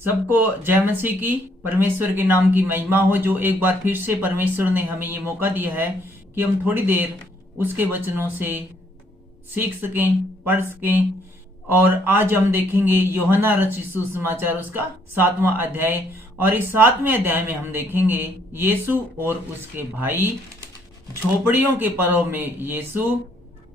सबको जय मसीह की। परमेश्वर के नाम की महिमा हो, जो एक बार फिर से परमेश्वर ने हमें ये मौका दिया है कि हम थोड़ी देर उसके वचनों से सीख सकें, पढ़ सकें। और आज हम देखेंगे यूहन्ना रचित सुसमाचार उसका 7वां अध्याय। और इस 7वें अध्याय में हम देखेंगे यीशु और उसके भाई, झोपड़ियों के पर्व में यीशु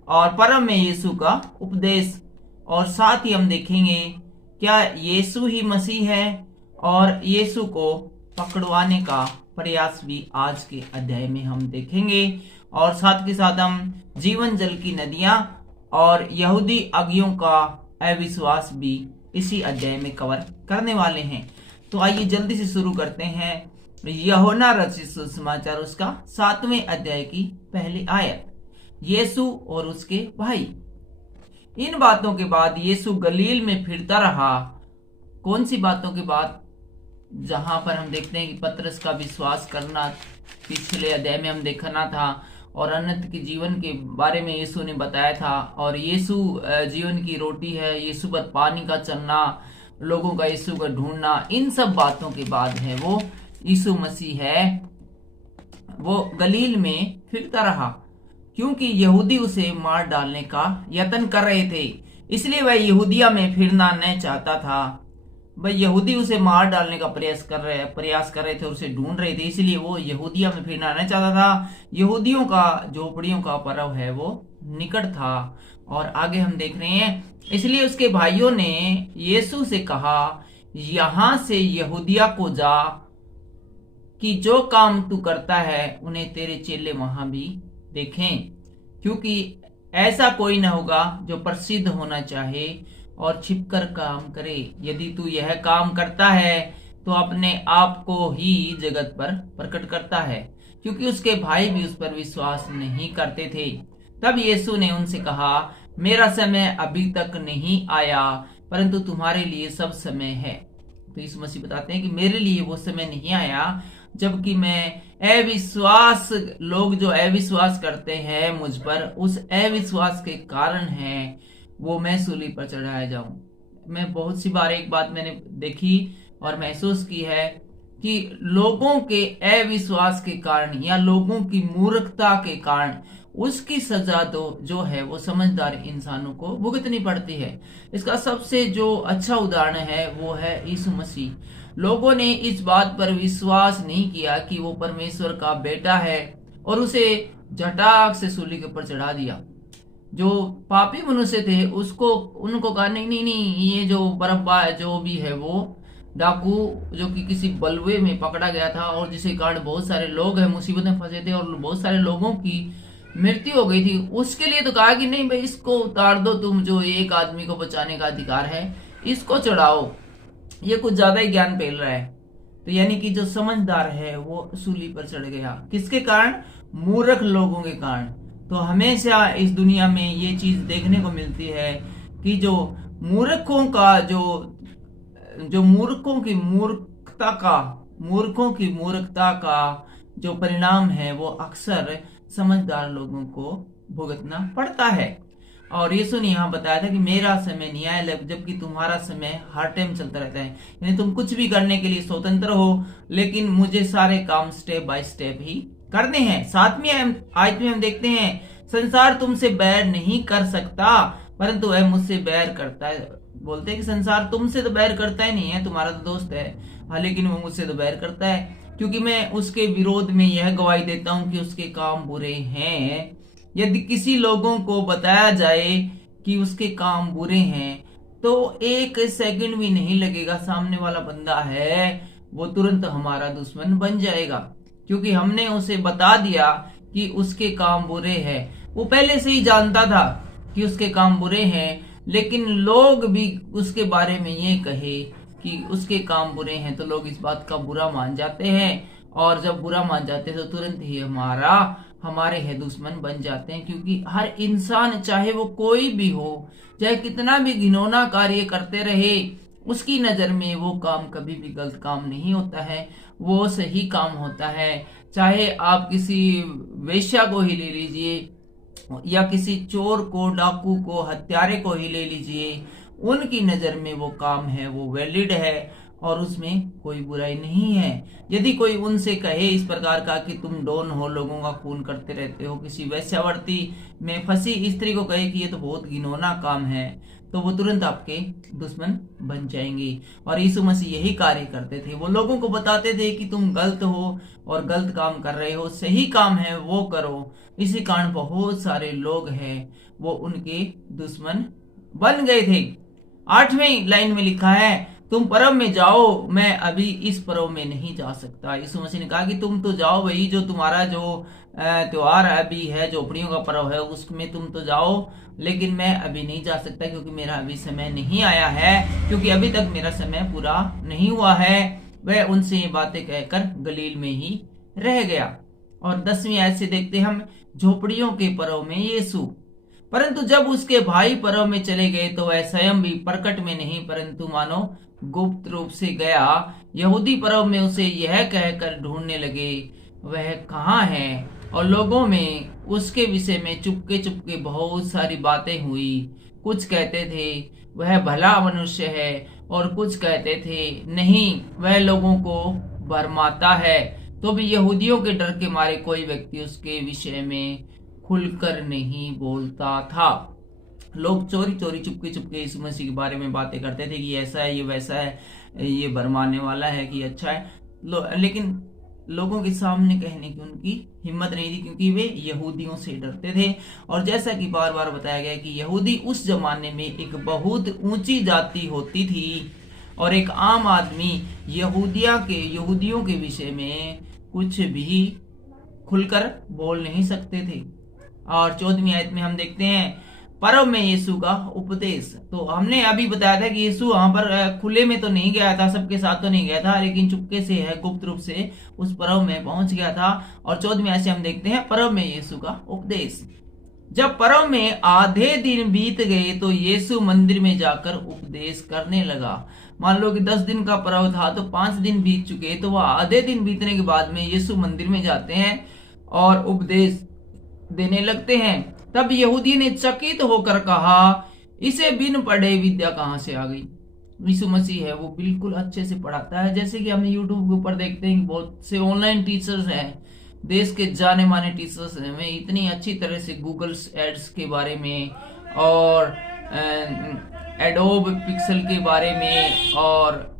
और पर्व में यीशु का उपदेश। और साथ ही हम देखेंगे क्या यीशु ही मसीह है, और यीशु को पकड़वाने का प्रयास भी आज के अध्याय में हम देखेंगे। और साथ के साथ हम जीवन जल की नदियां और यहूदी अगियों का अविश्वास भी इसी अध्याय में कवर करने वाले हैं। तो आइए जल्दी से शुरू करते हैं यूहन्ना रचित सुसमाचार उसका 7वें अध्याय की पहली आयत। यीशु और उसके भाई। इन बातों के बाद यीशु गलील में फिरता रहा। कौन सी बातों के बाद? जहां पर हम देखते हैं कि पतरस का विश्वास करना पिछले अध्याय में हम देखना था, और अनंत के जीवन के बारे में यीशु ने बताया था। और यीशु जीवन की रोटी है, यीशु पर पानी का चलना, लोगों का यीशु का ढूंढना, इन सब बातों के बाद है वो यीशु मसीह है, वो गलील में फिरता रहा, क्योंकि यहूदी उसे मार डालने का यत्न कर रहे थे। इसलिए वह यहूदिया में फिरना न चाहता था। भाई यहूदी उसे मार डालने का प्रयास कर रहे थे, उसे ढूंढ रहे थे, इसलिए वो यहूदिया में फिरना न चाहता था। यहूदियों का झोपड़ियों का पर्व है वो निकट था। और आगे हम देख रहे हैं, इसलिए उसके भाइयों ने यीशु से कहा, यहां से यहूदिया को जा, कि जो काम तू करता है उन्हें तेरे चेले वहां भी देखें, क्योंकि ऐसा कोई न होगा जो प्रसिद्ध होना चाहे और छिपकर काम करे। यदि तू यह काम करता है तो अपने आप को ही जगत पर प्रकट करता है, क्योंकि उसके भाई भी उस पर विश्वास नहीं करते थे। तब यीशु ने उनसे कहा, मेरा समय अभी तक नहीं आया, परंतु तुम्हारे लिए सब समय है। तो यीशु मसीह बताते हैं कि मेरे लिए वो समय नहीं आया जबकि मैं अविश्वास, लोग जो अविश्वास करते हैं मुझ पर, उस अविश्वास के कारण है वो मैं सूली पर चढ़ाया जाऊं। मैं बहुत सी बार एक बात मैंने देखी और महसूस की है कि लोगों के अविश्वास के कारण या लोगों की मूर्खता के कारण उसकी सजा तो जो है वो समझदार इंसानों को भुगतनी पड़ती है। इसका सबसे जो अच्छा उदाहरण है वो है यीशु मसीह। लोगों ने इस बात पर विश्वास नहीं किया कि वो परमेश्वर का बेटा है और उसे झटाक से सूली के ऊपर चढ़ा दिया। जो पापी मनुष्य थे उसको उनको कहा नहीं नहीं नहीं, ये जो बरअब्बा है जो भी है वो डाकू जो कि किसी बलवे में पकड़ा गया था और जिसके कारण बहुत सारे लोग हैं मुसीबत में फंसे थे और बहुत सारे लोगों की मृत्यु हो गई थी, उसके लिए तो कहा कि नहीं भाई इसको उतार दो, तुम जो एक आदमी को बचाने का अधिकार है इसको चढ़ाओ। ये कुछ ज्यादा ही ज्ञान फैल रहा है। तो यानी कि जो समझदार है वो सूली पर चढ़ गया, किसके कारण? मूर्ख लोगों के कारण। तो हमेशा इस दुनिया में ये चीज देखने को मिलती है कि जो मूर्खों का जो मूर्खों की मूर्खता का जो परिणाम है वो अक्सर समझदार लोगों को भुगतना पड़ता है। और यीशु ने यहाँ बताया था कि मेरा समय नहीं आया, जबकि तुम्हारा समय हर टाइम चलता रहता है। यानी तुम कुछ भी करने के लिए स्वतंत्र हो, लेकिन मुझे सारे काम स्टेप बाय स्टेप ही करने हैं। 7वीं आयत में हम देखते हैं, संसार तुमसे बैर नहीं कर सकता, परंतु वह मुझसे बैर करता है। बोलते हैं कि संसार तुमसे तो बैर करता ही नहीं है, तुम्हारा तो दोस्त है, हाँ, लेकिन वो मुझसे तो बैर करता है, क्योंकि मैं उसके विरोध में यह गवाही देता हूं कि उसके काम बुरे हैं। यदि किसी लोगों को बताया जाए कि उसके काम बुरे हैं तो एक सेकंड भी नहीं लगेगा, सामने वाला बंदा है वो तुरंत हमारा दुश्मन बन जाएगा, क्योंकि हमने उसे बता दिया कि उसके काम बुरे हैं। वो पहले से ही जानता था कि उसके काम बुरे हैं, लेकिन लोग भी उसके बारे में ये कहे कि उसके काम बुरे हैं तो लोग इस बात का बुरा मान जाते हैं, और जब बुरा मान जाते हैं तो तुरंत ही हमारे है दुश्मन बन जाते हैं। क्योंकि हर इंसान, चाहे वो कोई भी हो, चाहे कितना भी घिनौना कार्य करते रहे, उसकी नजर में वो काम कभी भी गलत काम नहीं होता है, वो सही काम होता है। चाहे आप किसी वेश्या को ही ले लीजिए या किसी चोर को, डाकू को, हत्यारे को ही ले लीजिए, उनकी नजर में वो काम है वो वैलिड है और उसमें कोई बुराई नहीं है। यदि कोई उनसे कहे इस प्रकार का कि तुम डॉन हो, लोगों का खून करते रहते हो, किसी वैश्यावृत्ति में फंसी स्त्री को कहे कि ये तो बहुत घिनौना काम है, तो वो तुरंत आपके दुश्मन बन जाएंगे। और यीशु मसीह यही कार्य करते थे, वो लोगों को बताते थे कि तुम गलत हो और गलत काम कर रहे हो, सही काम है वो करो। इसी कारण बहुत सारे लोग हैं वो उनके दुश्मन बन गए थे। 8वें लाइन में लिखा है, तुम पर्व में जाओ, मैं अभी इस पर्व में नहीं जा सकता। यीशु मसीह ने कहा कि तुम तो जाओ भाई, जो तुम्हारा जो त्योहार अभी है, झोपड़ियों का पर्व है, उसमें तुम तो जाओ, लेकिन मैं अभी नहीं जा सकता क्योंकि मेरा अभी समय नहीं आया है, क्योंकि अभी तक मेरा समय पूरा नहीं हुआ है। वह उनसे ये बातें कहकर गलील में ही रह गया। और 10वीं आयत से देखते हम, झोपड़ियों के पर्व में यीशु, परंतु जब उसके भाई पर्व में चले गए तो वह स्वयं भी प्रकट में नहीं परंतु मानो गुप्त रूप से गया। यहूदी पर्व में उसे यह कहकर ढूंढने लगे वह कहाँ है, और लोगों में उसके विषय में चुपके चुपके बहुत सारी बातें हुई। कुछ कहते थे वह भला मनुष्य है और कुछ कहते थे नहीं वह लोगों को भरमाता है। तो भी यहूदियों के डर के मारे कोई व्यक्ति उसके विषय में खुलकर नहीं बोलता था। लोग चोरी चोरी चुपके चुपके यीशु मसीह के बारे में बातें करते थे कि ऐसा है, ये वैसा है, ये भरमाने वाला है, कि अच्छा है, लेकिन लोगों के सामने कहने की उनकी हिम्मत नहीं थी क्योंकि वे यहूदियों से डरते थे। और जैसा कि बार बार बताया गया कि यहूदी उस जमाने में एक बहुत ऊंची जाति होती थी और एक आम आदमी यहूदियों के विषय में कुछ भी खुलकर बोल नहीं सकते थे। और 14वीं आयत में हम देखते हैं पर्व में यीशु का उपदेश। तो हमने अभी बताया था कि यीशु वहां पर खुले में तो नहीं गया था, सबके साथ तो नहीं गया था, लेकिन चुपके से है, गुप्त रूप से उस पर्व में पहुंच गया था। और 14वीं आयत से हम देखते हैं पर्व में यीशु का उपदेश। जब पर्व में आधे दिन बीत गए तो यीशु मंदिर में जाकर उपदेश करने लगा। मान लो कि 10 दिन का पर्व था तो 5 दिन बीत चुके, तो वह आधे दिन बीतने के बाद में यीशु मंदिर में जाते हैं और उपदेश देने लगते हैं। तब यहूदी ने चकित होकर कहा, इसे बिन पढ़े विद्या कहां से आ गई। यीशु मसीह है वो बिल्कुल अच्छे से पढ़ाता है, जैसे कि हमने यूट्यूब के ऊपर देखते हैं कि बहुत से ऑनलाइन टीचर्स हैं, देश के जाने माने टीचर्स हैं, वे इतनी अच्छी तरह से गूगल एड्स के बारे में और एडोब पिक्सल के बारे में और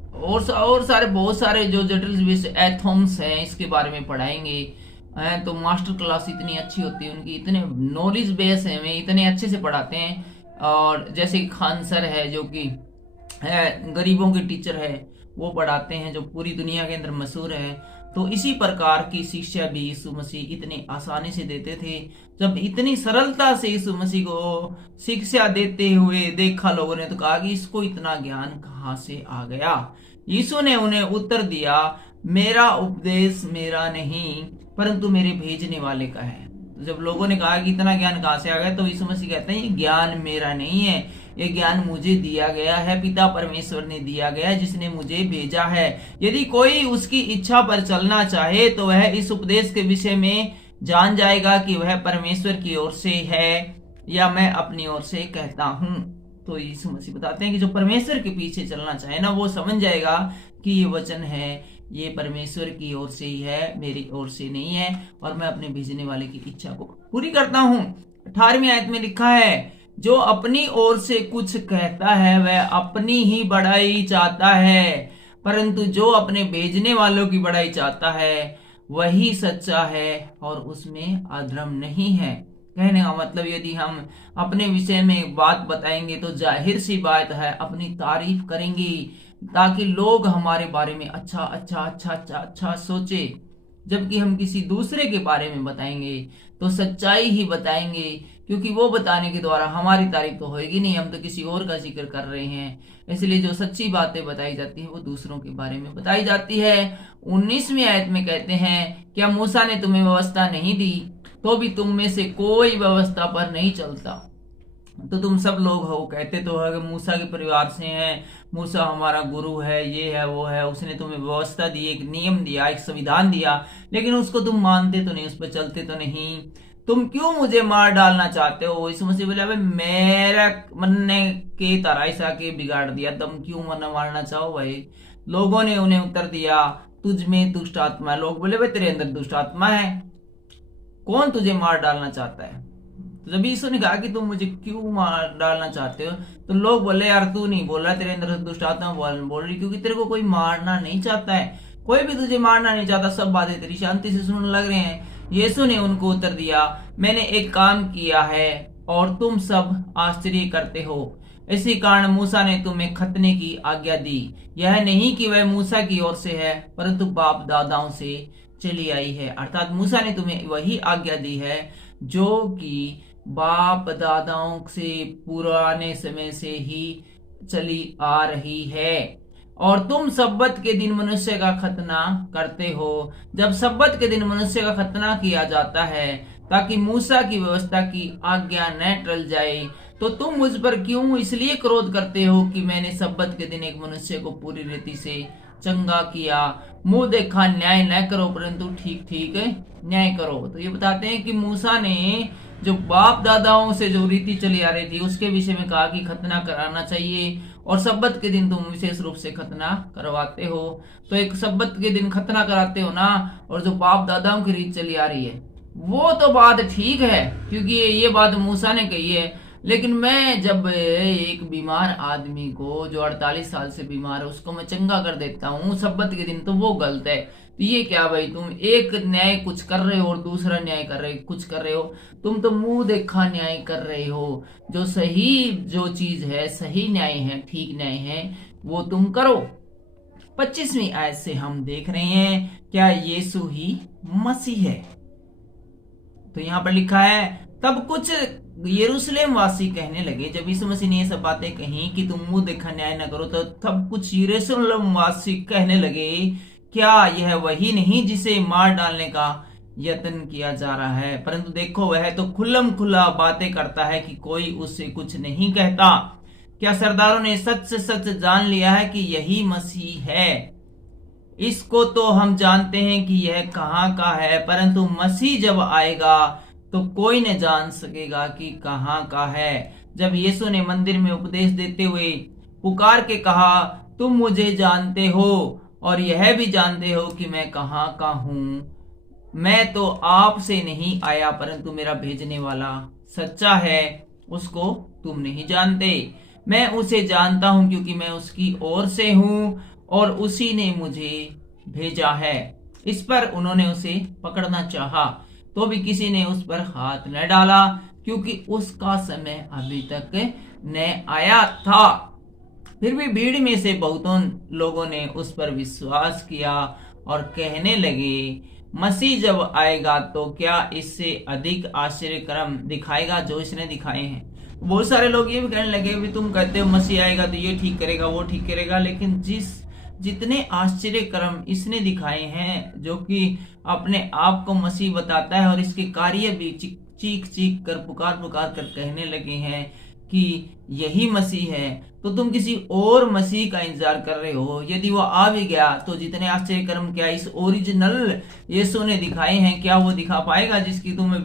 सारे बहुत सारे जो जटिल विषय एथम्स हैं इसके बारे में पढ़ाएंगे। तो मास्टर क्लास इतनी अच्छी होती है उनकी, इतने नॉलेज बेस है, वे इतने अच्छे से पढ़ाते हैं। और जैसे खान सर है जो कि गरीबों के टीचर है, वो पढ़ाते हैं जो पूरी दुनिया के अंदर मशहूर है। तो इसी प्रकार की शिक्षा भी यीशु मसीह इतनी आसानी से देते थे। जब इतनी सरलता से यीशु मसीह को शिक्षा देते हुए देखा लोगों ने तो कहा कि इसको इतना ज्ञान कहाँ से आ गया। यीशु ने उन्हें उत्तर दिया, मेरा उपदेश मेरा नहीं परंतु मेरे भेजने वाले का है। जब लोगों ने कहा कि इतना ज्ञान कहाँ से आ गया, तो यीशु मसीह कहते हैं ये ज्ञान मेरा नहीं है, ये ज्ञान मुझे दिया गया है, पिता परमेश्वर ने दिया गया है जिसने मुझे भेजा है। यदि कोई उसकी इच्छा पर चलना चाहे तो वह इस उपदेश के विषय में जान जाएगा कि वह परमेश्वर की ओर से है या मैं अपनी ओर से कहता हूँ। तो यीशु मसीह बताते हैं कि जो परमेश्वर के पीछे चलना चाहे ना, वो समझ जाएगा कि ये वचन है, ये परमेश्वर की ओर से ही है, मेरी ओर से नहीं है, और मैं अपने भेजने वाले की इच्छा को पूरी करता हूँ। 18वीं आयत में लिखा है, जो अपनी ओर से कुछ कहता है वह अपनी ही बड़ाई चाहता है, परंतु जो अपने भेजने वालों की बड़ाई चाहता है वही सच्चा है और उसमें अधर्म नहीं है। कहने का मतलब यदि हम अपने विषय में एक बात बताएंगे तो जाहिर सी बात है अपनी तारीफ करेंगे ताकि लोग हमारे बारे में अच्छा सोचे। जबकि हम किसी दूसरे के बारे में बताएंगे तो सच्चाई ही बताएंगे, क्योंकि वो बताने के द्वारा हमारी तारीफ तो होगी नहीं, हम तो किसी और का जिक्र कर रहे हैं। इसलिए जो सच्ची बातें बताई जाती है वो दूसरों के बारे में बताई जाती है। 19वीं आयत में कहते हैं, क्या मूसा ने तुम्हें व्यवस्था नहीं दी तो भी तुम में से कोई व्यवस्था पर नहीं चलता। तो तुम सब लोग हो कहते तो है कि मूसा के परिवार से हैं, मूसा हमारा गुरु है, ये है वो है, उसने तुम्हें व्यवस्था दी, एक नियम दिया, एक संविधान दिया, लेकिन उसको तुम मानते तो नहीं, उस पर चलते तो नहीं। तुम क्यों मुझे मार डालना चाहते हो? यीशु मसीह बोले, अबे मेरा मरने के तरह ऐसा के बिगाड़ दिया, तुम क्यों मन मारना चाहो भाई? लोगों ने उन्हें उत्तर दिया, तुझ में दुष्ट आत्मा है। लोग बोले, भाई तेरे अंदर दुष्ट आत्मा है, कौन तुझे मार डालना चाहता है? तो जब यीशु ने कहा कि तुम मुझे क्यों मार डालना चाहते हो, तो लोग बोले, यार तू नहीं बोल रहा, तेरे अंदर दुष्ट आत्मा बोल रही, क्योंकि तेरे को कोई मारना नहीं चाहता है, कोई भी तुझे मारना नहीं चाहता, सब बातें तेरी शांति से सुनने लग रहे हैं। यीशु ने उनको उत्तर दिया, मैंने एक काम किया है और तुम सब आश्चर्य करते हो। इसी कारण मूसा ने तुम्हें खतने की आज्ञा दी। यह नहीं कि वह मूसा की ओर से है, परंतु बाप दादाओं से चली आई है। अर्थात मूसा ने तुम्हें वही आज्ञा दी है जो कि बाप दादाओं से पुराने समय से ही चली आ रही है। और तुम सब्बत के दिन मनुष्य का खतना करते हो। जब सब्बत के दिन मनुष्य का खतना किया जाता है ताकि मूसा की व्यवस्था की आज्ञा न टल जाए, तो तुम मुझ पर क्यों इसलिए क्रोध करते हो कि मैंने सब्बत के दिन एक मनुष्य को पूरी रीति से चंगा किया। मुंह देखा न्याय न करो, परंतु ठीक ठीक न्याय करो। तो ये बताते हैं कि मूसा ने जो बाप दादाओं से जो रीति चली आ रही थी उसके विषय में कहा कि खतना कराना चाहिए, और सब्बत के दिन तुम विशेष रूप से खतना करवाते हो। तो एक सब्बत के दिन खतना कराते हो ना, और जो बाप दादाओं की रीत चली आ रही है वो तो बात ठीक है, क्योंकि ये बात मूसा ने कही है। लेकिन मैं जब एक बीमार आदमी को जो 48 साल से बीमार है उसको मैं चंगा कर देता हूँ सब्बत के दिन, तो वो गलत है। तो ये क्या भाई, तुम एक न्याय कुछ कर रहे हो और दूसरा न्याय कर रहे कुछ कर रहे हो। तुम तो मुंह देखा न्याय कर रहे हो। जो सही जो चीज है, सही न्याय है, ठीक न्याय है, वो तुम करो। 25वीं आयत से हम देख रहे हैं, क्या यीशु ही मसीह है? तो यहाँ पर लिखा है, तब कुछ यरूशलेम वासी कहने लगे, जब यीशु मसीह ने ये सब बातें कही कि तुम मुंह देखा न्याय न करो, तो तब कुछ यरूशलेम वासी कहने लगे, क्या यह वही नहीं जिसे मार डालने का यत्न किया जा रहा है? परंतु देखो, वह तो खुल्लम खुल्ला बातें करता है कि कोई उससे कुछ नहीं कहता। क्या सरदारों ने सच से सच जान लिया है कि यही मसीह है? इसको तो हम जानते हैं कि यह कहाँ का है, परंतु मसीह जब आएगा तो कोई न जान सकेगा कि कहाँ का है। जब यीशु ने मंदिर में उपदेश देते हुए पुकार के कहा, तुम मुझे जानते हो और यह भी जानते हो कि मैं कहाँ का हूँ। मैं तो आपसे नहीं आया, परंतु मेरा भेजने वाला सच्चा है, उसको तुम नहीं जानते। मैं उसे जानता हूँ क्योंकि मैं उसकी ओर से हूँ और उसी ने मुझे भेजा है। इस पर उन्होंने उसे पकड़ना चाहा, तो भी किसी ने उस पर हाथ न डाला, क्योंकि उसका समय अभी तक न आया था। फिर भी भीड़ में से बहुतों लोगों ने उस पर विश्वास किया और कहने लगे, मसीह जब आएगा तो क्या इससे अधिक आश्चर्य कर्म दिखाएगा जो इसने दिखाए हैं? बहुत सारे लोग ये भी कहने लगे, भी तुम कहते हो मसीह आएगा तो ये ठीक करेगा, वो ठीक करेगा, लेकिन जितने आश्चर्य कर्म इसने दिखाए हैं, जो कि अपने आप को मसीह बताता है, और इसके कार्य भी चीख चीख कर पुकार पुकार कर कहने लगे हैं कि यही मसीह है, तो तुम किसी और मसीह का इंतजार कर रहे हो। यदि वो आ भी गया तो जितने आश्चर्य कर्म क्या इस ओरिजिनल यीशु ने दिखाए हैं, क्या वो दिखा पाएगा जिसकी तुम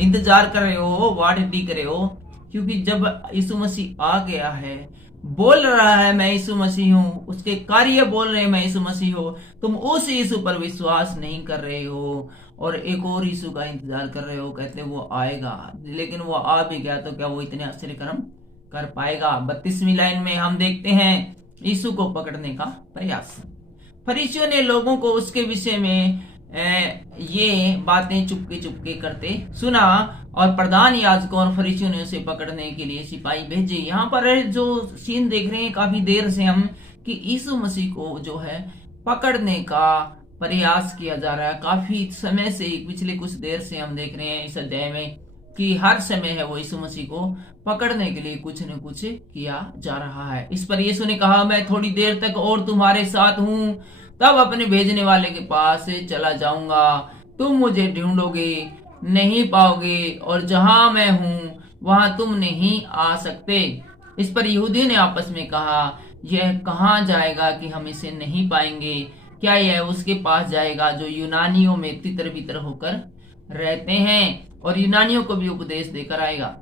इंतजार कर रहे हो, वाट देख रहे हो? क्योंकि जब यीशु मसीह आ गया है, बोल रहा है मैं यीशु मसीह हूँ, उसके कार्य बोल रहे हैं मैं यीशु मसीह हूँ, तुम उस यीशु पर विश्वास नहीं कर रहे हो और एक और यीशु का इंतजार कर रहे हो, कहते वो आएगा। लेकिन वो आ भी गया तो क्या वो इतने आश्चर्य कर्म कर पाएगा? 32वीं लाइन में हम देखते हैं यीशु को पकड़ने का प्रयास। फरीसियों ने लोगों को उसके विषय में ये बातें चुपके चुपके करते सुना, और प्रधान याजकों और फरीसियों ने उसे पकड़ने के लिए सिपाही भेजे। यहाँ पर जो सीन देख रहे हैं काफी देर से हम, कि यीशु मसीह को जो है पकड़ने का प्रयास किया जा रहा है। काफी समय से, पिछले कुछ देर से हम देख रहे हैं इस अध्याय में कि हर समय है वो यीशु मसीह को पकड़ने के लिए कुछ न कुछ किया जा रहा है। इस पर यीशु ने कहा, मैं थोड़ी देर तक और तुम्हारे साथ हूँ, तब अपने भेजने वाले के पास चला जाऊंगा। तुम मुझे ढूंढोगे, नहीं पाओगे, और जहां मैं हूं वहां तुम नहीं आ सकते। इस पर यहूदियों ने आपस में कहा, यह कहां जाएगा कि हम इसे नहीं पाएंगे? क्या यह उसके पास जाएगा जो यूनानियों में तितर बितर होकर रहते हैं और यूनानियों को भी उपदेश देकर आएगा।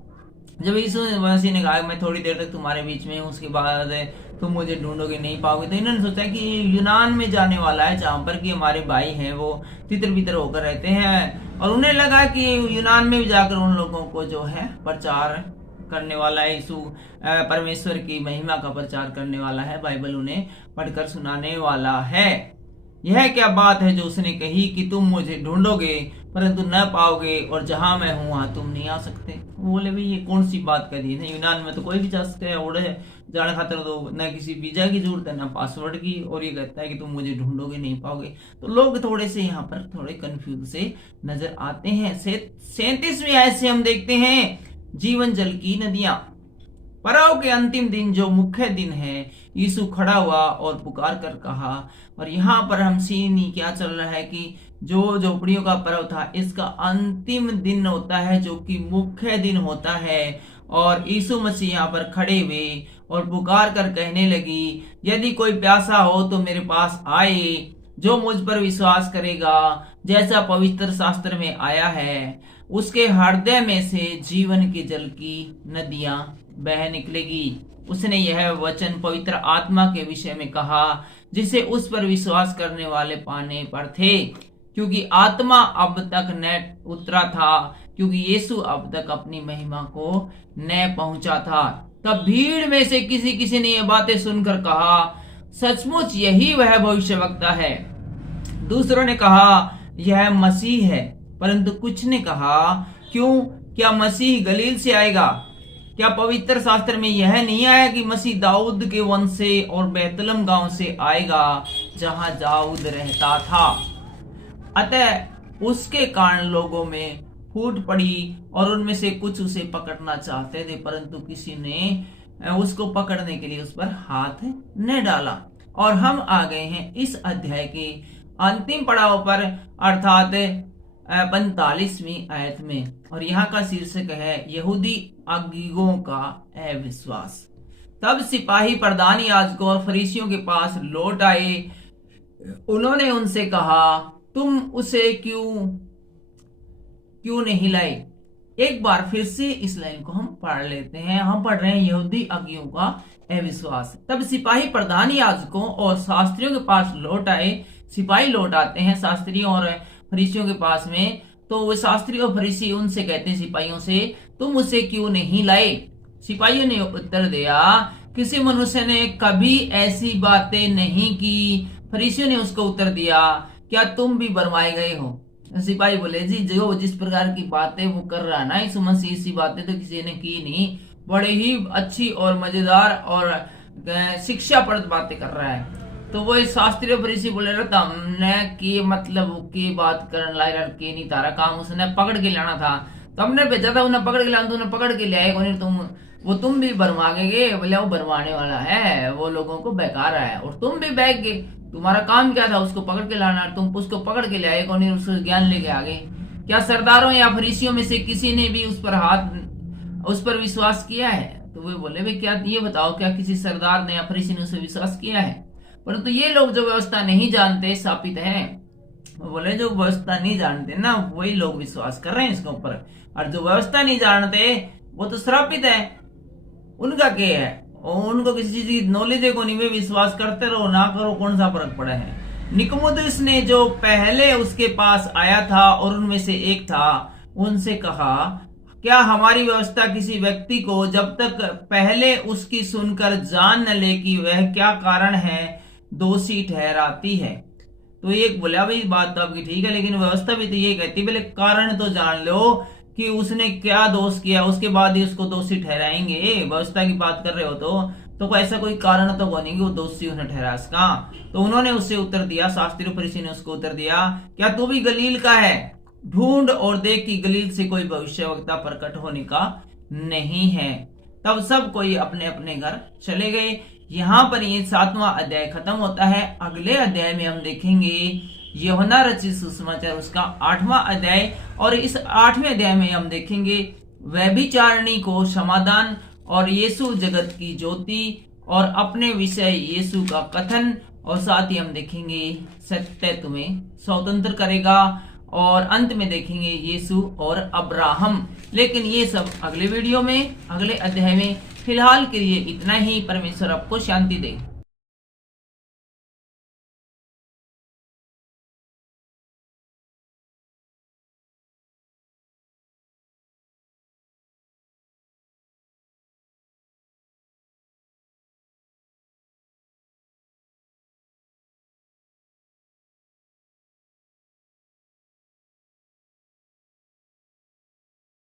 जब यीशु मसीह ने कहा मैं थोड़ी देर तक तुम्हारे बीच में हूँ, उसके बाद तुम मुझे ढूंढोगे नहीं पाओगे, तो इन्होंने सोचा कि यूनान में जाने वाला है जहाँ पर कि हमारे भाई हैं वो तितर बितर होकर रहते हैं, और उन्हें लगा कि यूनान में भी जाकर उन लोगों को जो है प्रचार करने वाला है, यीशु परमेश्वर की महिमा का प्रचार करने वाला है, बाइबल उन्हें पढ़कर सुनाने वाला है। यह क्या बात है जो उसने कही कि तुम मुझे ढूंढोगे परंतु न पाओगे, और जहां मैं हूं वहां तुम नहीं आ सकते। वो बोले भाई ये कौन सी बात करी है, यूनान में तो कोई भी जा सकता है, उड़े जाने खातर तो न किसी वीजा की जरूरत है न पासवर्ड की, और ये कहता है कि तुम मुझे ढूंढोगे नहीं पाओगे। तो लोग थोड़े से यहाँ पर थोड़े कंफ्यूज से नजर आते हैं। 37वीं आयत से हम देखते हैं जीवन जल की नदियां। परव के अंतिम दिन जो मुख्य दिन है, यीशु खड़ा हुआ और पुकार कर कहा, और यहाँ पर हम सीन क्या चल रहा है कि जो झोपड़ियों का पर्व था इसका अंतिम दिन होता है जो कि मुख्य दिन होता है, और यीशु मसीह यहाँ पर खड़े हुए और पुकार कर कहने लगी यदि कोई प्यासा हो तो मेरे पास आए, जो मुझ पर विश्वास करेगा जैसा पवित्र शास्त्र में आया है उसके हृदय में से जीवन के जल की नदियां बह निकलेगी। उसने यह वचन पवित्र आत्मा के विषय में कहा जिसे उस पर विश्वास करने वाले पाने पर थे, क्योंकि आत्मा अब तक न उतरा था, क्योंकि यीशु अब तक अपनी महिमा को न पहुंचा था। तब भीड़ में से किसी ने ये बातें सुनकर कहा सचमुच यही वह भविष्यवक्ता है। दूसरों ने कहा यह मसीह है, परंतु कुछ ने कहा क्यों, क्या मसीह गलील से आएगा? क्या पवित्र शास्त्र में यह नहीं आया कि मसीह दाऊद के वंश से और बैतलम गांव से आएगा जहां दाऊद रहता था? अतः उसके कारण लोगों में फूट पड़ी और उनमें से कुछ उसे पकड़ना चाहते थे, परंतु किसी ने उसको पकड़ने के लिए उस पर हाथ न डाला। और हम आ गए हैं इस अध्याय के अंतिम पड़ाव पर, अर्थात 45वीं आयत में, और यहाँ का शीर्षक है यहूदी अगुओं का अविश्वास। तब सिपाही प्रधान याजकों और फरीसियों के पास लौट आए। उन्होंने उनसे कहा तुम उसे क्यों नहीं लाए? एक बार फिर से इस लाइन को हम पढ़ लेते हैं। हम पढ़ रहे हैं यहूदी अगुओं का अविश्वास। तब सिपाही प्रधान याजकों और शास्त्रियों के पास लौट आए। सिपाही लौट आते हैं शास्त्रियों और फरीसियों के पास में, तो वो शास्त्री और फरीसी उनसे कहते हैं सिपाहियों से तुम उसे क्यों नहीं लाए? सिपाहियों ने उत्तर दिया किसी मनुष्य ने कभी ऐसी बातें नहीं की। फरीसियों ने उसको उत्तर दिया क्या तुम भी भरमाए गए हो? सिपाही बोले जी जो जिस प्रकार की बातें वो कर रहा है ना यीशु मसीह, ऐसी बातें तो किसी ने की नहीं, बड़े ही अच्छी और मजेदार और शिक्षाप्रद बातें कर रहा है। तो वो शास्त्रीय फरीसी बोले रहा हमने की मतलब की बात करने लायक के नहीं, तारा काम उसने पकड़ के लाना था, तो हमने भेजा था उन्हें पकड़ के लाना, तुमने पकड़ के ले आए तुम भी भरमागे बोले वो भरमाने वाला है, वो लोगों को बहका रहा है, और तुम भी बहक गए। तुम्हारा काम क्या था? उसको पकड़ के लाना, तुम उसको पकड़ के ले आए, कौन उसको ज्ञान लेके आ गए। क्या सरदारों या फरीसियों में से किसी ने भी उस पर विश्वास किया है? तो वे बोले भाई क्या ये बताओ क्या किसी सरदार ने या फरीसी ने उसे विश्वास किया है? परंतु ये लोग जो व्यवस्था नहीं जानते शापित हैं। वो बोले जो व्यवस्था नहीं जानते ना वही लोग विश्वास कर रहे हैं इसके ऊपर, और जो व्यवस्था नहीं जानते वो तो श्रापित है। उनका क्या है? उनको किसी चीज की नॉलेज है को नहीं, वे विश्वास करते रहो ना करो, कौन सा फर्क पड़ा है। निकोदेमुस ने जो पहले उसके पास आया था और उनमें से एक था, उनसे कहा क्या हमारी व्यवस्था किसी व्यक्ति को जब तक पहले उसकी सुनकर जान न ले कि वह क्या कारण है दोषी ठहराती है? तो एक बोला भाई बात तो आपकी ठीक है, लेकिन व्यवस्था भी तो ये कहती है पहले कारण तो जान लो कि उसने क्या दोष किया, उसके बाद ही उसको दोषी ठहराएंगे। व्यवस्था की बात कर रहे हो तो ऐसा कोई कारण तो नहीं कि वो दोषी उन्हें ठहरा इसका। तो उन्होंने उससे उत्तर दिया, शास्त्री फरीसी ने उसको उत्तर दिया क्या तू भी गलील का है? ढूंढ और देख कि गलील से कोई भविष्यवक्ता प्रकट होने का नहीं है। तब सब कोई अपने अपने घर चले गए। यहाँ पर ये 7वां अध्याय खत्म होता है। अगले अध्याय में हम देखेंगे यूहन्ना रचित सुसमाचार उसका 8वां अध्याय, और इस 8वें अध्याय में हम देखेंगे व्यभिचारिणी को समाधान और यीशु जगत की ज्योति और अपने विषय यीशु का कथन, और साथ ही हम देखेंगे सत्य तुम्हें स्वतंत्र करेगा। और अंत में देखेंगे यीशु और अब्राहम। लेकिन ये सब अगले वीडियो में, अगले अध्याय में। फिलहाल के लिए इतना ही। परमेश्वर आपको शांति दे।